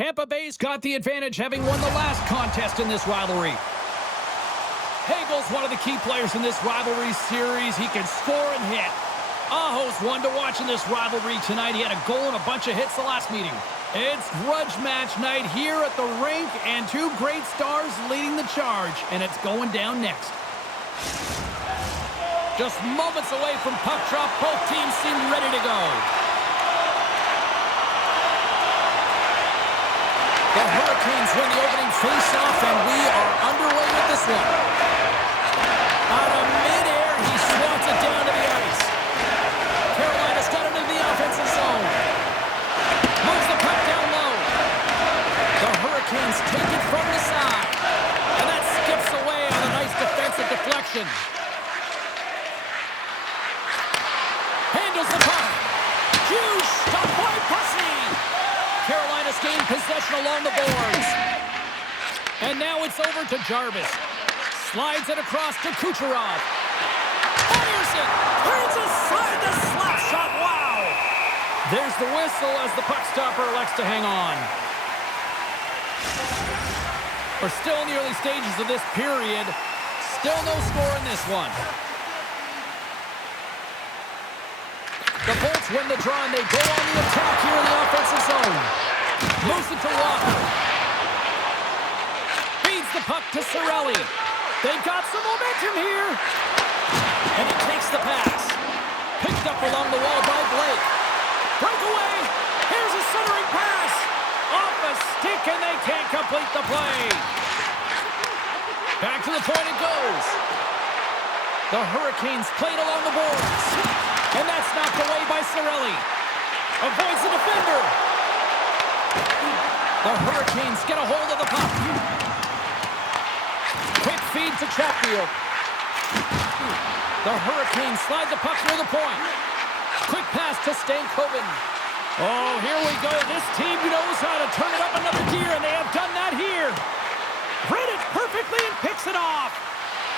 Tampa Bay's got the advantage, having won the last contest in this rivalry. Hagel's one of the key players in this rivalry series. He can score and hit. Aho's one to watch in this rivalry tonight. He had a goal and a bunch of hits the last meeting. It's grudge match night here at the rink, and two great stars leading the charge, and it's going down next. Just moments away from puck drop, both teams seem ready to go. The Hurricanes win the opening face-off, and we are underway with this one. Out of midair, he swats it down to the ice. Carolina's got it into the offensive zone. Moves the puck down low. The Hurricanes take it from the side. And that skips away on a nice defensive deflection. Handles the puck. Huge stop by Pussy. Carolina's gained possession along the boards. And now it's over to Jarvis. Slides it across to Kucherov. Fires it. Turns aside the slap shot. Wow. There's the whistle as the puck stopper elects to hang on. We're still in the early stages of this period. Still no score in this one. The Bolts win the draw, and they go on the attack here in the offensive zone. Moves it to Walker. Feeds the puck to Cirelli. They've got some momentum here. And he takes the pass. Picked up along the wall by Blake. Breakaway. Here's a centering pass. Off a stick, and they can't complete the play. Back to the point it goes. The Hurricanes played along the boards. And that's knocked away by Cirelli. Avoids the defender. The Hurricanes get a hold of the puck. Quick feed to Chatfield. The Hurricanes slide the puck near the point. Quick pass to Stankoven. Oh, here we go. This team knows how to turn it up another gear, and they have done that here. Read it perfectly and picks it off.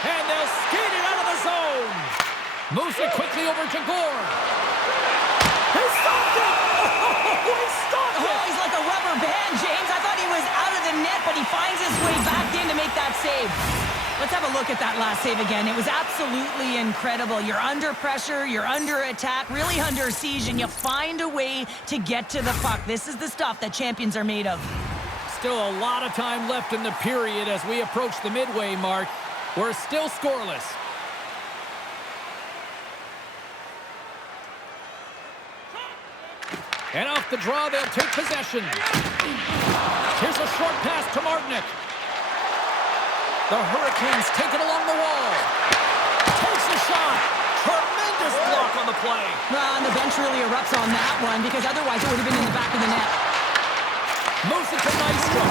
And they'll skate it out of the zone. Moves it quickly over to Gore. He stopped it! Oh, he stopped it! Oh, he's like a rubber band, James. I thought he was out of the net, but he finds his way back in to make that save. Let's have a look at that last save again. It was absolutely incredible. You're under pressure, you're under attack, really under siege, and you find a way to get to the puck. This is the stuff that champions are made of. Still a lot of time left in the period as we approach the midway mark. We're still scoreless. And off the draw, they'll take possession. Here's a short pass to Martinic. The Hurricanes take it along the wall. Takes a shot. Tremendous block on the play. Well, and the bench really erupts on that one, because otherwise it would have been in the back of the net. Moves it to Nystrom.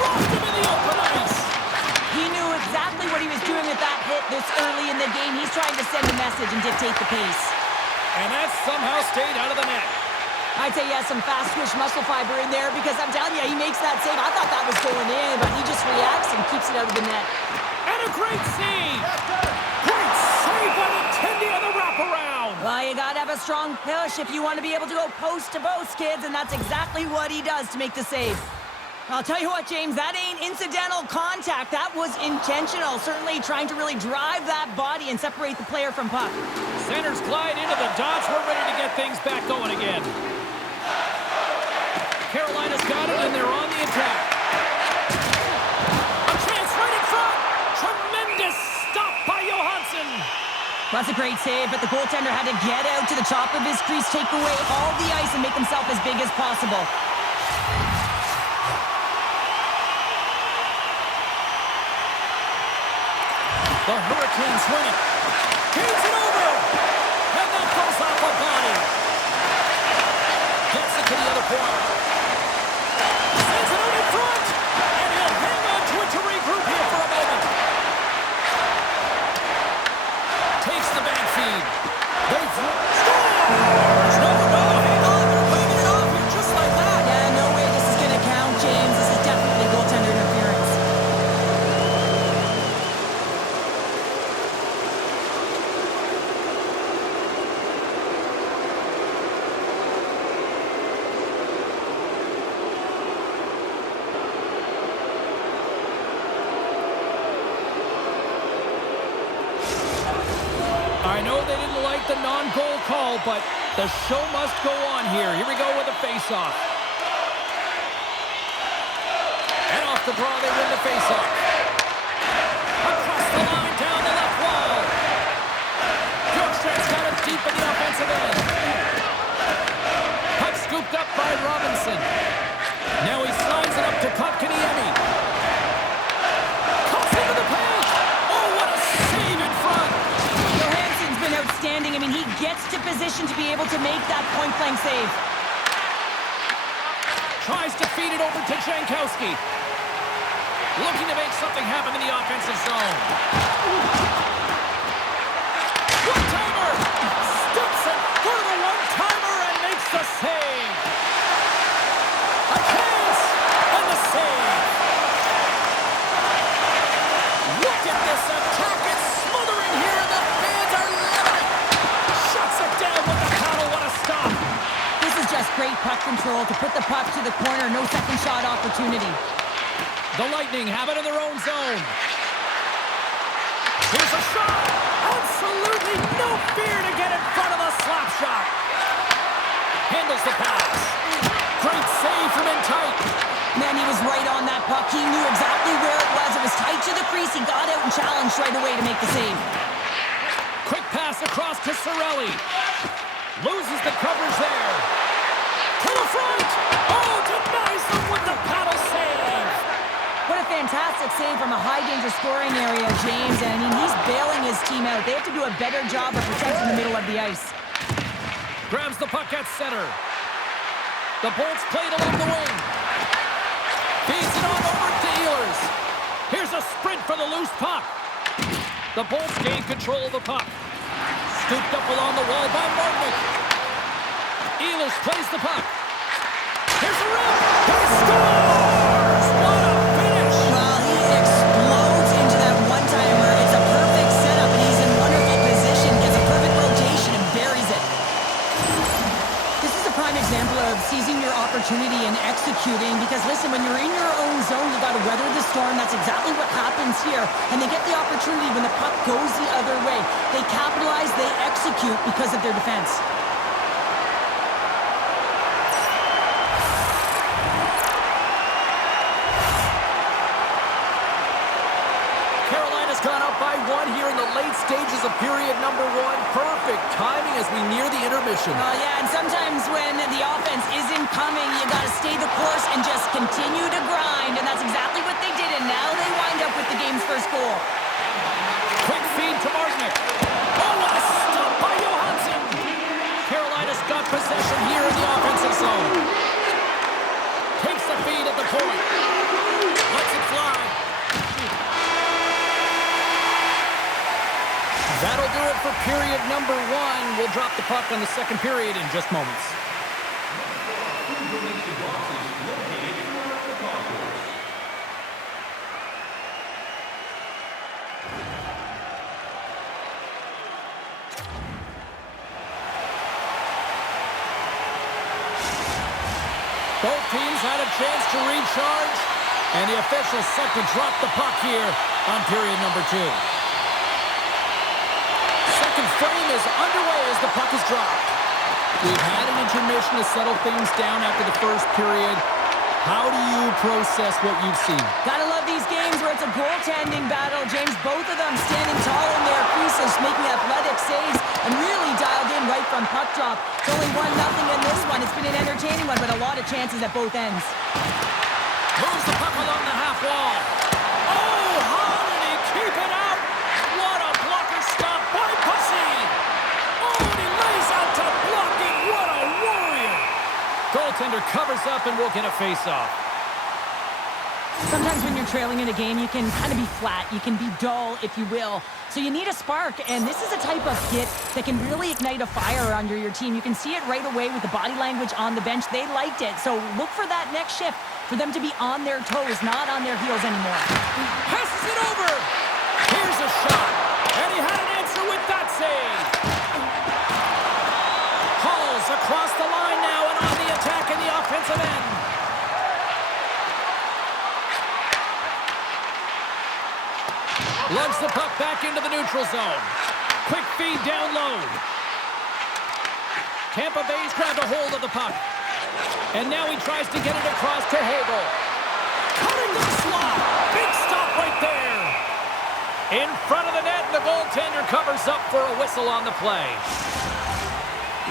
Blocked him in the open ice. He knew exactly what he was doing with that hit this early in the game. He's trying to send a message and dictate the pace. And that somehow stayed out of the net. I'd say he has some fast twitch muscle fiber in there, because I'm telling you, he makes that save. I thought that was going in, but he just reacts and keeps it out of the net. And a great save! Great save by the Tendy on the wraparound! Well, you gotta have a strong push if you want to be able to go post to post, kids, and that's exactly what he does to make the save. I'll tell you what, James, that ain't incidental contact. That was intentional, certainly trying to really drive that body and separate the player from puck. Centers glide into the dots. We're ready to get things back going again. Carolina's got it, and they're on the attack. A chance right in front. Tremendous stop by Johansson. That's a great save, but the goaltender had to get out to the top of his crease, take away all the ice, and make himself as big as possible. The Hurricanes win it. Gains it over. And that goes off a body. Gets it to the other point. Sends it out in front. And he'll hang on to it to regroup here for a moment. Takes the back feed. They scores! No, hang on. They're bringing it off here just like that. Yeah, no way this is going to count, James. This is definitely goaltender interference. goal call, but the show must go on here. Here we go with a face-off. And off the draw, they win the face-off. Across the line, down the left wall. Bjorkstrand's got it deep in the offensive end. Puck scooped up by Robinson. Now he slides it up to Kotkaniemi. Cuts into the paint. Oh, what a save in front. Johansson's been outstanding. I mean, he gets to position to be able to make that point-blank save. Tries to feed it over to Jankowski. Looking to make something happen in the offensive zone. One-timer! Steps it for the one-timer and makes the save. A chance! And the save. Look at this attack. It's smothering here and the fans are loving it. Shuts it down with the paddle. What a stop. This is just great puck control to put the puck to the corner. No second shot opportunity. The Lightning have it in their own zone. Here's a shot. Absolutely no fear to get in front of a slap shot. Handles the pass. Great save from in tight. Man, he was right on that puck. He knew exactly where it was. It was tight to the crease. He got out and challenged right away to make the save. Quick pass across to Cirelli. Loses the coverage there. To the front. Oh, denies them with the paddle save. What a fantastic save from a high-danger scoring area, James. And I mean, he's bailing his team out. They have to do a better job of protecting the middle of the ice. Grabs the puck at center. The Bolts played along the wing. Feeds it on over to Ehlers. Here's a sprint for the loose puck. The Bolts gain control of the puck. Scooped up along the wall by Martinic. Ehlers plays the puck. Here's a rip. He scores! What a finish! Well, he explodes into that one-timer. It's a perfect setup, and he's in wonderful position. Gets a perfect rotation and buries it. This is a prime example of seizing your opportunity and executing, because listen, when you're in your own zone, you got to weather the storm. That's exactly what happens here. And they get the opportunity when the puck goes the other way. They capitalize, they execute because of their defense. Carolina's gone up by one here in the late stages of period number one. Perfect timing as we near the intermission. Oh, yeah, and sometimes when the offense isn't coming, you got to stay the course and just continue to grind, and that's exactly what they did, and now they wind up with the game's first goal. Quick feed to Martinic. Oh, what a stop by Johansson. Carolina's got possession here in the offensive zone. Takes the feed at the point. Lets it fly. That'll do it for period number one. We'll drop the puck on the second period in just moments. Both teams had a chance to recharge, and the officials set to drop the puck here on period number two. Second frame is underway as the puck is dropped. We've had an intermission to settle things down after the first period. How do you process what you've seen? Gotta love these games where it's a goaltending battle, James. Both of them standing tall in their creases, making athletic saves, and really dialed in right from puck drop. It's only 1-0 in this one. It's been an entertaining one, but a lot of chances at both ends. Moves the puck along the half wall. Oh, how did he keep it out? What a blocker stop by Pussy. Oh, and he lays out to block it. What a warrior. Goaltender covers up and will get a face-off. Sometimes when you're trailing in a game, you can kind of be flat. You can be dull, if you will. So you need a spark, and this is a type of hit that can really ignite a fire under your team. You can see it right away with the body language on the bench. They liked it. So look for that next shift, for them to be on their toes, not on their heels anymore. Passes it over. Here's a shot. And he had an answer with that save. Hauls across the line now and on the attack in the offensive end. Lugs the puck back into the neutral zone. Quick feed down low. Tampa Bay's grabbed a hold of the puck. And now he tries to get it across to Hagel. Cutting the slot. Big stop right there. In front of the net, and the goaltender covers up for a whistle on the play.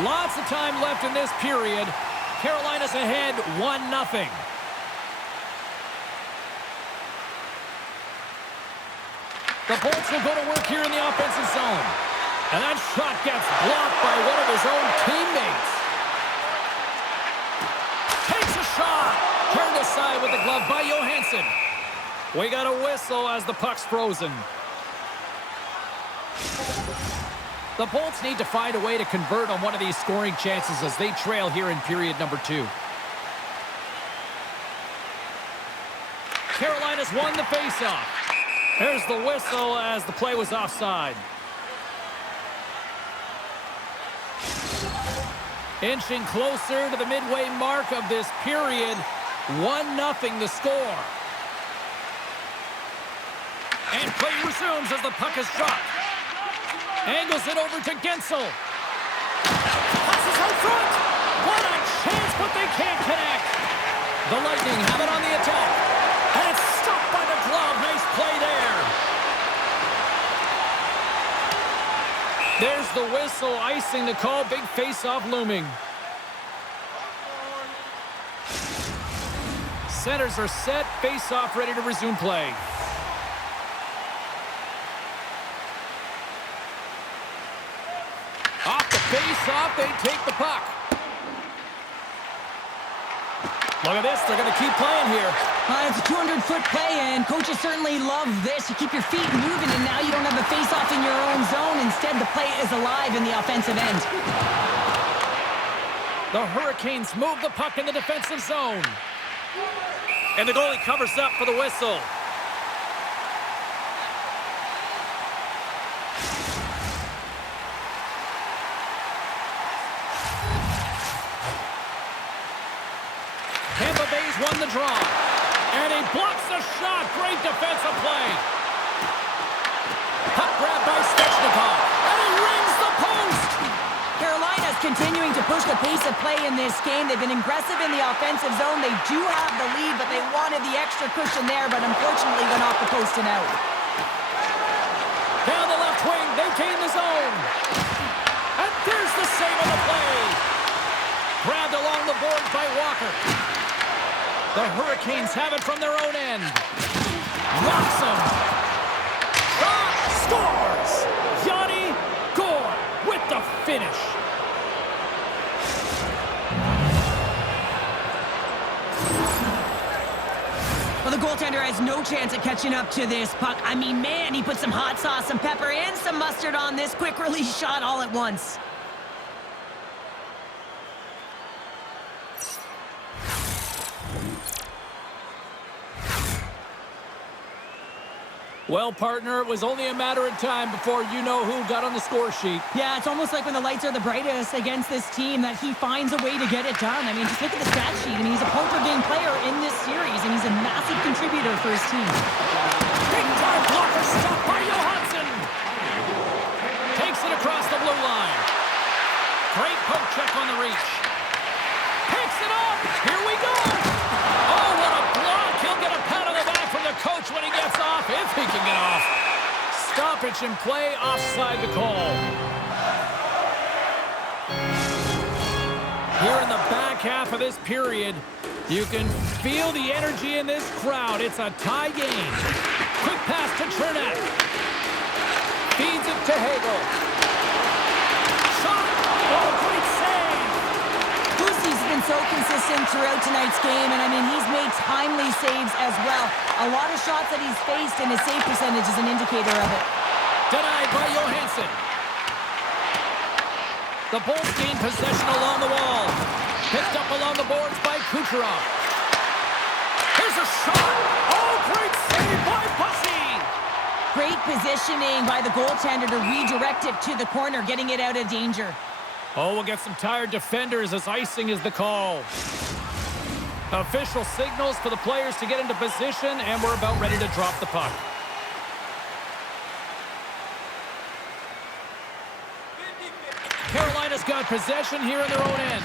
Lots of time left in this period. Carolina's ahead 1-0. The Bolts will go to work here in the offensive zone. And that shot gets blocked by one of his own teammates. Takes a shot. Turned aside with the glove by Johansson. We got a whistle as the puck's frozen. The Bolts need to find a way to convert on one of these scoring chances as they trail here in period number 2. Carolina's won the faceoff. There's the whistle as the play was offside. Inching closer to the midway mark of this period. 1-0 the score. And play resumes as the puck is dropped. Angles it over to Gensel. Passes out front. What a chance, but they can't connect. The Lightning have it on the attack. And it's stopped by the glove. Nice play there. There's the whistle, icing the call. Big face-off looming. Centers are set. Face-off ready to resume play. Off the face-off, they take the puck. Look at this, they're going to keep playing here. It's a 200-foot play, and coaches certainly love this. You keep your feet moving, and now you don't have a face-off in your own zone. Instead, the play is alive in the offensive end. The Hurricanes move the puck in the defensive zone. And the goalie covers up for the whistle. Tampa Bay's won the draw. And he blocks the shot. Great defensive play. Puck grab by Svechnikov. And he rings the post. Carolina's continuing to push the pace of play in this game. They've been aggressive in the offensive zone. They do have the lead, but they wanted the extra cushion there, but unfortunately went off the post and out. Down the left wing. They've gained the zone. And there's the save of the play. Grabbed along the boards by Walker. The Hurricanes have it from their own end. Knocks him. Shot scores. Yanni Gore with the finish. Well, the goaltender has no chance at catching up to this puck. I mean, man, he put some hot sauce, some pepper, and some mustard on this quick release shot all at once. Well, partner, it was only a matter of time before you know who got on the score sheet. Yeah, it's almost like when the lights are the brightest against this team that he finds a way to get it done. I mean, just look at the stat sheet. I mean, he's a point-per-game player in this series, and he's a massive contributor for his team. Big time blocker stop by Johansson. Takes it across the blue line. Great poke check on the reach. Picks it up. Here we go. Oh, what a block. He'll get a pat on the back from the coach when he gets off, if he can get off. Stoppage in play, offside the call. Here in the back half of this period, you can feel the energy in this crowd. It's a tie game. Quick pass to Chernak. Feeds it to Hagel. Shot. Oh, great save. He's been so consistent throughout tonight's game, and I mean, he's made timely saves as well. A lot of shots that he's faced, and his save percentage is an indicator of it. Denied by Johansson. The Bolts gain possession along the wall. Picked up along the boards by Kucherov. Here's a shot. Oh, great save by Bussy. Great positioning by the goaltender to redirect it to the corner, getting it out of danger. Oh, we'll get some tired defenders as icing is the call. Official signals for the players to get into position, and we're about ready to drop the puck. Carolina's got possession here in their own end.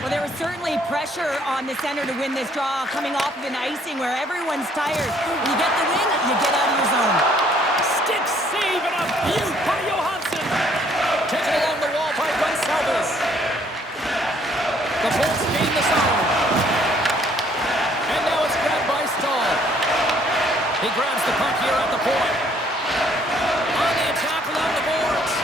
Well, there was certainly pressure on the center to win this draw, coming off of an icing where everyone's tired. You get the win, you get out of your zone. Stick save and a beaut by Johansson. Taken along the wall by Gonçalves. The Bolts gain the zone. And now it's grabbed by Stahl. He grabs the puck here at the point. On the attack along the boards.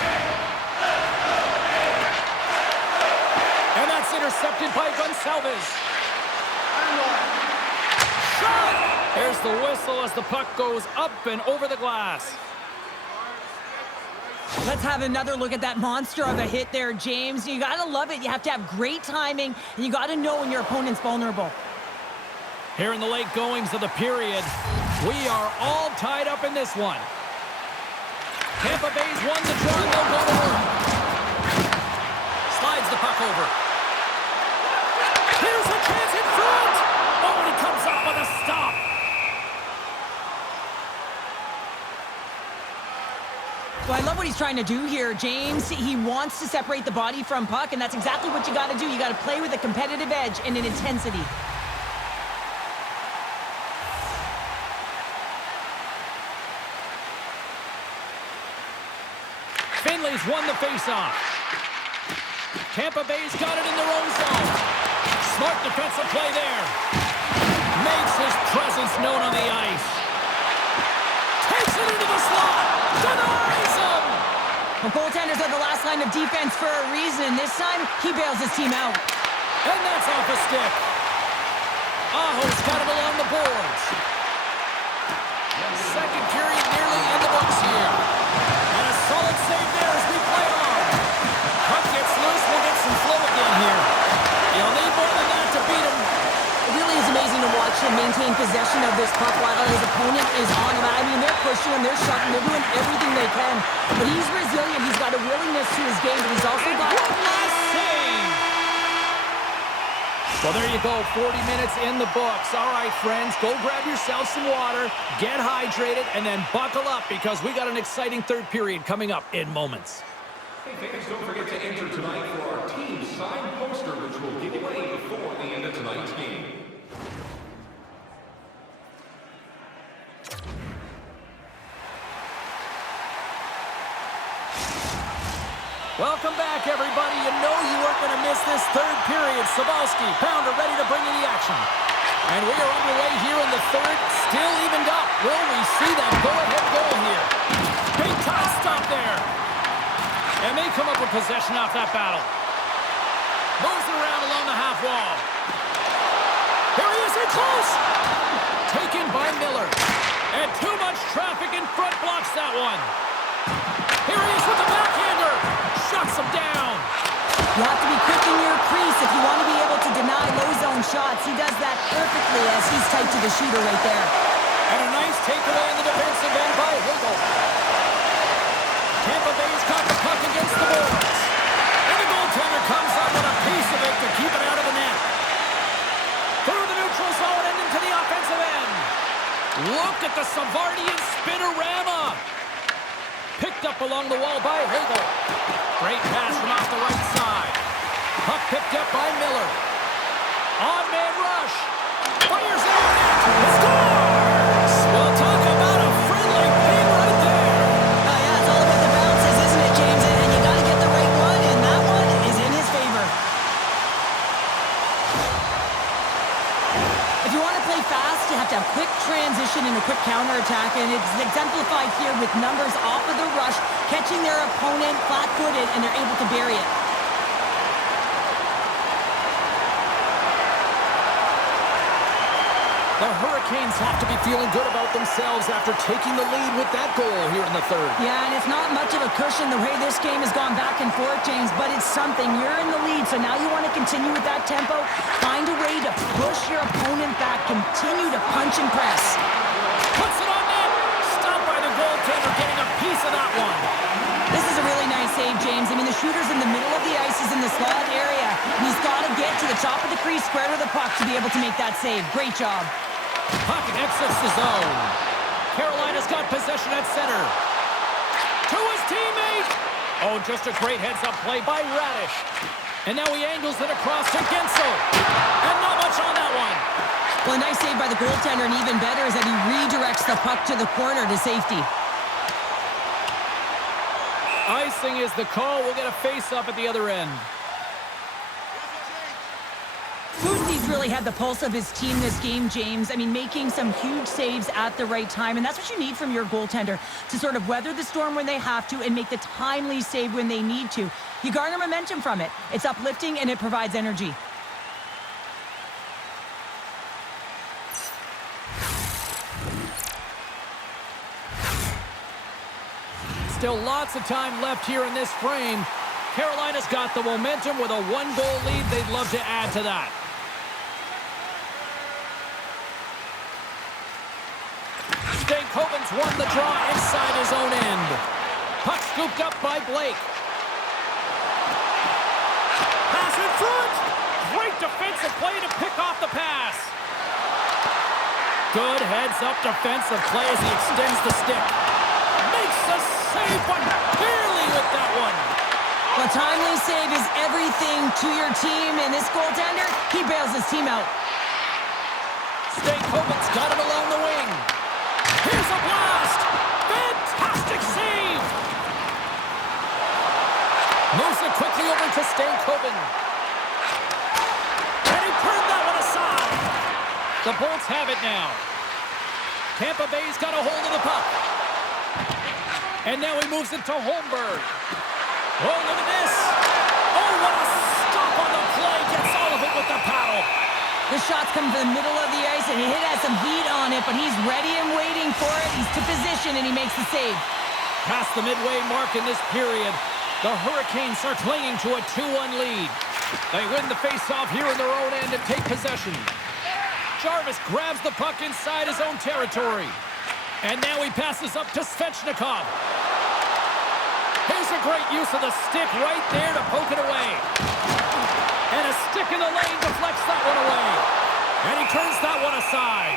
And that's intercepted by Gonçalves. Shot! There's the whistle as the puck goes up and over the glass. Let's have another look at that monster of a hit there, James. You got to love it. You have to have great timing, and you got to know when your opponent's vulnerable. Here in the late goings of the period, we are all tied up in this one. Tampa Bay's won the draw, and they'll go to work. Slides the puck over. Here's a chance in front! Oh, and he comes up with a stop. Well, I love what he's trying to do here, James. He wants to separate the body from puck, and that's exactly what you got to do. You got to play with a competitive edge and an intensity. Finley's won the faceoff. Tampa Bay's got it in their own zone. Smart defensive play there. Makes his presence known on the ice. Takes it into the slot. Denies him. The goaltenders are the last line of defense for a reason, and this time, he bails his team out. And that's off a stick. Aho's got it along the boards. Second period nearly in the books here. And a solid save there as we play on. Puck gets loose, we'll get some flow again here. You'll need more than that to beat him. It really is amazing to watch him maintain possession of this puck while his opponent is on him. I mean, they're pushing him, they're shoving, they're doing everything they can. But he's resilient, he's got a willingness to his game, but he's also got... One last save! Well, there you go, 40 minutes in the books. All right, friends, go grab yourself some water, get hydrated, and then buckle up because we got an exciting third period coming up in moments. Hey fans, don't forget to enter tonight for our team signed poster, which will give away before the end of tonight's game. Welcome back, everybody. You know you weren't going to miss this third period. Sabalski, Pounder ready to bring you the action. And we are underway here in the third, still evened up. Will we see that go-ahead goal here? Big time stop there. And they come up with possession off that battle. Moves it around along the half wall. Here he is in close. Taken by Miller. And too much traffic in front blocks that one. Here he is with the backhander. Shuts him down. You have to be quick in your crease if you want to be able to deny low zone shots. He does that perfectly as he's tight to the shooter right there. And a nice takeaway in the defensive end by Hagel. Tampa Bay's got the puck against the boards. And the goaltender comes up with a piece of it to keep it out of the net. Through the neutral zone and into the offensive end. Look at the Savardian spinorama. Picked up along the wall by Hagel. Great pass from off the right side. Puck picked up by Miller. On-man rush. Fires it in net. Scores! Well, talk about a friendly pin right there. Yeah, it's all about the bounces, isn't it, James? And you got to get the right one, and that one is in his favor. If you want to play fast, you have to have quick transition and a quick counterattack, and it's exemplified here with numbers off of the rush, catching their opponent flat-footed, and they're able to bury it. The Hurricanes have to be feeling good about themselves after taking the lead with that goal here in the third. Yeah, and it's not much of a cushion the way this game has gone back and forth, James, but it's something. You're in the lead, so now you want to continue with that tempo. Find a way to push your opponent back. Continue to punch and press. Puts it on net. Stopped by the goaltender, getting a piece of that one. This is a really nice save, James. I mean, the shooter's in the middle of the ice. He's in the slot area. And he's got to get to the top of the crease, square to the puck to be able to make that save. Great job. Puck exits the zone. Carolina's got possession at center. To his teammate. Oh, just a great heads-up play by Radish. And now he angles it across to Genso. And not much on that one. Well, a nice save by the goaltender, and even better is that he redirects the puck to the corner to safety. Icing is the call. We'll get a face-up at the other end. Boosie's really had the pulse of his team this game, James. I mean, making some huge saves at the right time, and that's what you need from your goaltender, to sort of weather the storm when they have to and make the timely save when they need to. You garner momentum from it. It's uplifting, and it provides energy. Still lots of time left here in this frame. Carolina's got the momentum with a one-goal lead. They'd love to add to that. Stankoven's won the draw inside his own end. Puck scooped up by Blake. Pass in front. Great defensive play to pick off the pass. Good heads-up defensive play as he extends the stick. Makes the save, but barely with that one. A timely save is everything to your team, and this goaltender, he bails his team out. Stankoven's got it along the wing. Here's a blast! Fantastic save! Moves it quickly over to Stankoven. And he turned that one aside. The Bolts have it now. Tampa Bay's got a hold of the puck. And now he moves it to Holmberg. Oh, look at this. Oh, what a stop on the play. Gets all of it with the paddle. The shot's coming from the middle of the ice, and he has some heat on it, but he's ready and waiting for it. He's to position, and he makes the save. Past the midway mark in this period, the Hurricanes are clinging to a 2-1 lead. They win the faceoff here in their own end and take possession. Jarvis grabs the puck inside his own territory. And now he passes up to Svechnikov. Here's a great use of the stick right there to poke it away. And a stick in the lane deflects that one away. And he turns that one aside.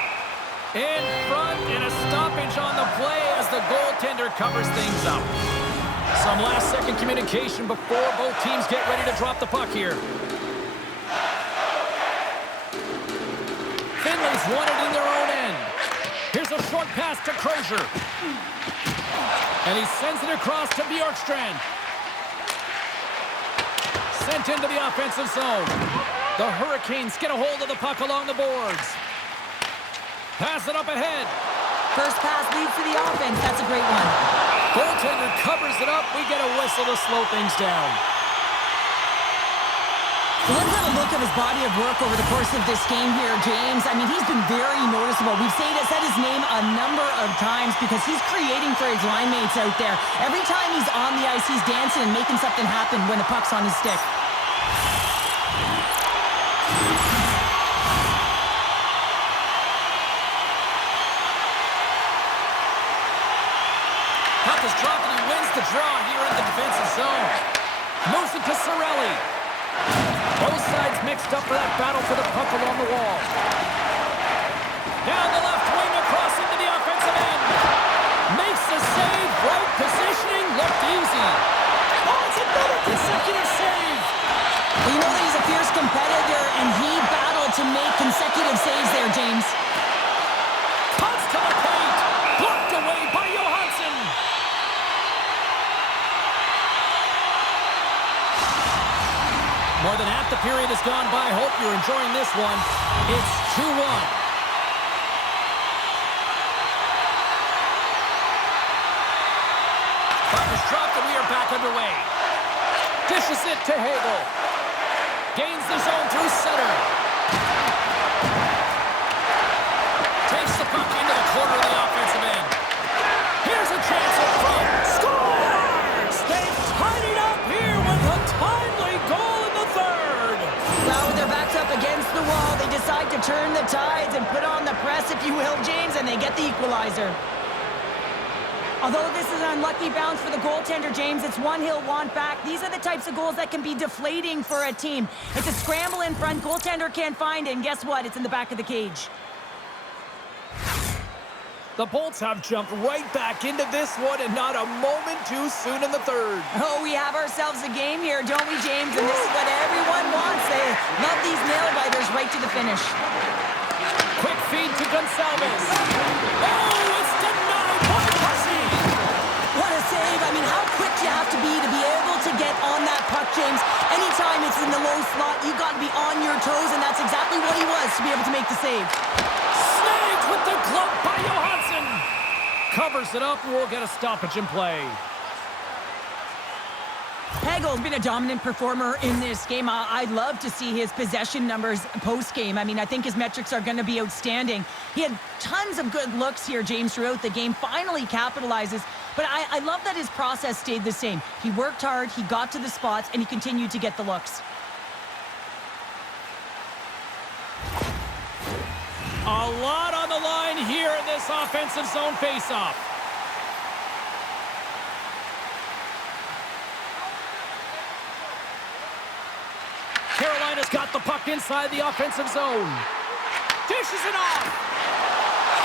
In front, and a stoppage on the play as the goaltender covers things up. Some last-second communication before both teams get ready to drop the puck here. Finley's won it in their own end. Here's a short pass to Crozier. And he sends it across to Bjorkstrand. Sent into the offensive zone. The Hurricanes get a hold of the puck along the boards. Pass it up ahead. First pass leads to the offense. That's a great one. Goaltender covers it up. We get a whistle to slow things down. So let's have a look at his body of work over the course of this game here, James. I mean, he's been very noticeable. We've said his name a number of times because he's creating for his line mates out there. Every time he's on the ice, he's dancing and making something happen when the puck's on his stick. Puck is dropped and he wins the draw here in the defensive zone. Moves it to Cirelli. Both sides mixed up for that battle for the puck along the wall. Down the left wing across into the offensive end. Makes the save. Right positioning. Looked easy. Oh, it's another consecutive save. Well, you know that he's a fierce competitor, and he battled to make consecutive saves there, James. Cuts to the paint. Blocked away by Johansson. More than half the period has gone by. Hope you're enjoying this one. It's 2-1. Puck is dropped and we are back underway. Dishes it to Hagel. Gains the zone through center. Takes the puck into the corner of the offensive end. Here's a chance up front. Scores! They've tied it up here with a timely goal in the third. Now with their backs up against the wall, they decide to turn the tides and put on the press, if you will, James, and they get the equalizer. Although this is an unlucky bounce for the goaltender, James, it's one he'll want back. These are the types of goals that can be deflating for a team. It's a scramble in front, goaltender can't find it, and guess what? It's in the back of the cage. The Bolts have jumped right back into this one and not a moment too soon in the third. Oh, we have ourselves a game here, don't we, James? And this is what everyone wants. They love these nail-biters right to the finish. Quick feed to Gonçalves. Oh, it's denied by Pussy. What a save. I mean, how quick you have to be able to get on that puck, James. Anytime it's in the low slot, you got to be on your toes, and that's exactly what he was to be able to make the save. Snagged with the glove by Johansson. Covers it up, and we'll get a stoppage in play. Hagel's been a dominant performer in this game. I'd love to see his possession numbers post-game. I mean, I think his metrics are going to be outstanding. He had tons of good looks here, James, throughout the game. Finally capitalizes. But I love that his process stayed the same. He worked hard, he got to the spots, and he continued to get the looks. A lot on the line here in this offensive zone faceoff. Carolina's got the puck inside the offensive zone. Dishes it off.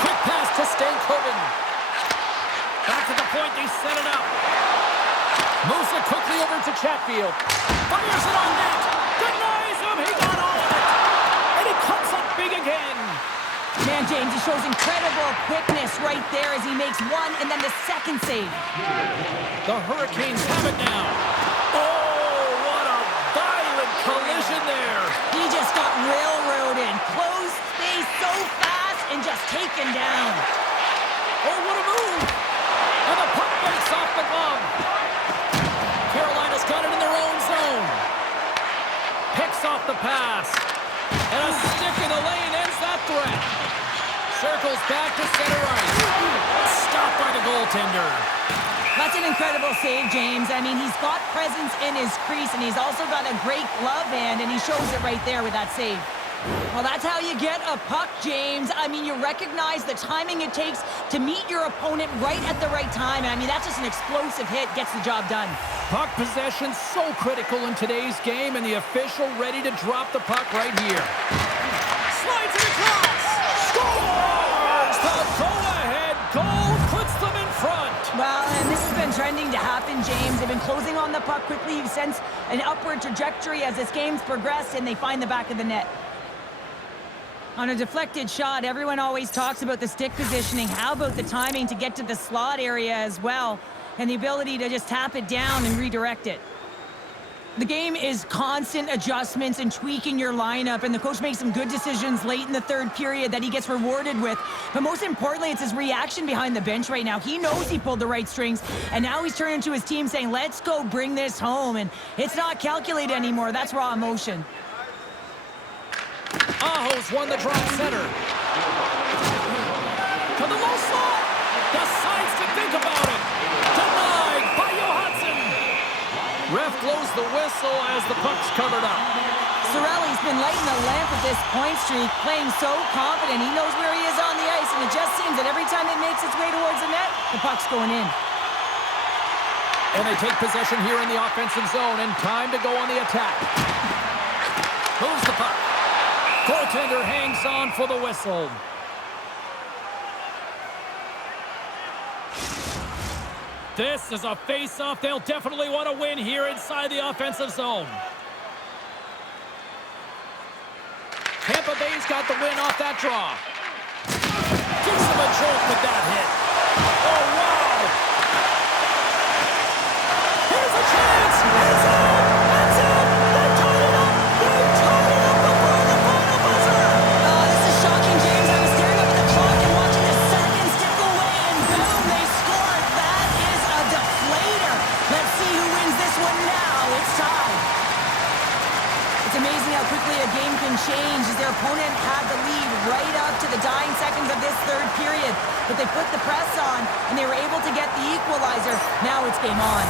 Quick pass to Stankoven. Back to the point, they set it up. Moves it quickly over to Chatfield. Fires it on net. Denies him, he got all of it. And he comes up big again. Man, James, he shows incredible quickness right there as he makes one and then the second save. The Hurricanes have it now. Oh, what a violent collision there. He just got railroaded. Closed space so fast and just taken down. Oh, what a move. And the puck breaks off the glove. Carolina's got it in their own zone. Picks off the pass. And a stick in the lane ends that threat. Circles back to center ice. Stopped by the goaltender. That's an incredible save, James. I mean, he's got presence in his crease, and he's also got a great glove hand, and he shows it right there with that save. Well, that's how you get a puck, James. I mean, you recognize the timing it takes to meet your opponent right at the right time. And I mean, that's just an explosive hit, gets the job done. Puck possession so critical in today's game, and the official ready to drop the puck right here. Slides it across. Scores! The go-ahead goal puts them in front. Well, and this has been trending to happen, James. They've been closing on the puck quickly. You sense an upward trajectory as this game's progressed, and they find the back of the net. On a deflected shot, everyone always talks about the stick positioning. How about the timing to get to the slot area as well, and the ability to just tap it down and redirect it? The game is constant adjustments and tweaking your lineup, and the coach makes some good decisions late in the third period that he gets rewarded with. But most importantly, it's his reaction behind the bench right now. He knows he pulled the right strings, and now he's turning to his team saying, let's go bring this home. And it's not calculated anymore. That's raw emotion. Aho's won the drop center. To the low slot. Decides to think about it. Denied by Johansson. Ref blows the whistle as the puck's covered up. Cirelli's been lighting the lamp with this point streak, playing so confident. He knows where he is on the ice, and it just seems that every time it makes its way towards the net, the puck's going in. And they take possession here in the offensive zone, and time to go on the attack. Moves the puck. Goaltender hangs on for the whistle. This is a face-off they'll definitely want to win here inside the offensive zone. Tampa Bay's got the win off that draw. Gives them a jolt with that hit. Oh, wow! Here's a chance! It's in! That's it! They tied it up! They tied it up before the final buzzer! This is shocking, James. I was staring up at the clock and watching the seconds tick away, and boom, they scored. That is a deflator. Let's see who wins this one now. It's tied. It's amazing how quickly a game can change as their opponent had the lead right up to the dying seconds of this third period. But they put the press on, and they were able to get the equalizer. Now it's game on.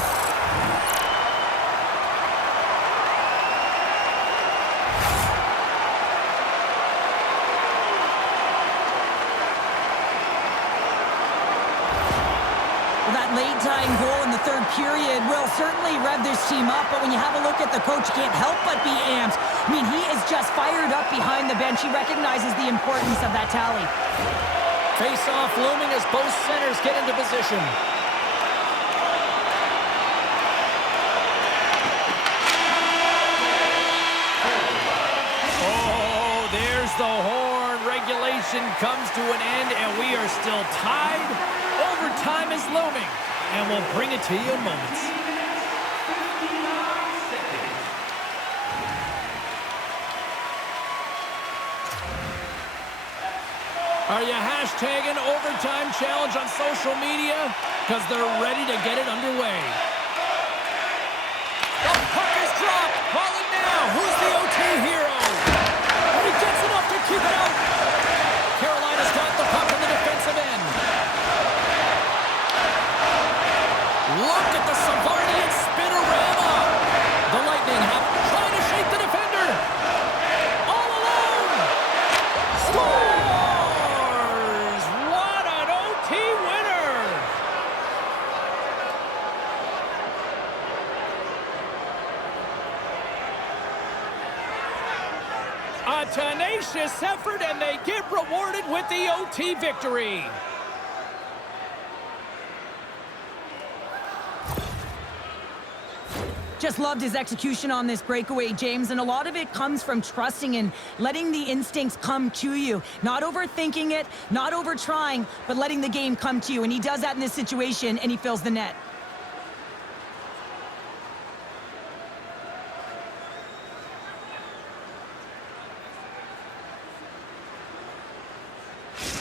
That late-time goal in the third period will certainly rev this team up, but when you have a look at the coach, you can't help but be amped. I mean, he is just fired up behind the bench. He recognizes the importance of that tally. Face-off looming as both centers get into position. Oh, there's the horn. Regulation comes to an end, and we are still tied. Overtime is looming, and we'll bring it to you in moments. Are you hashtagging overtime challenge on social media? Because they're ready to get it underway. The puck is dropped. Call it now. Who's the OT hero? And he gets enough to keep it out. Carolina's got the puck in the defensive end. Look at the Savardian spinorama. The Lightning have trying to shake the defender. All alone. Scores! What an OT winner! A tenacious effort, and they get rewarded with the OT victory. Just loved his execution on this breakaway, James, and a lot of it comes from trusting and letting the instincts come to you. Not overthinking it, not over-trying, but letting the game come to you. And he does that in this situation, and he fills the net.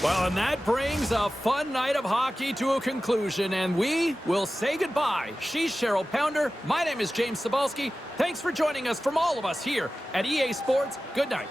Well, and that brings a fun night of hockey to a conclusion, and we will say goodbye. She's Cheryl Pounder. My name is James Cybulski. Thanks for joining us from all of us here at EA Sports. Good night.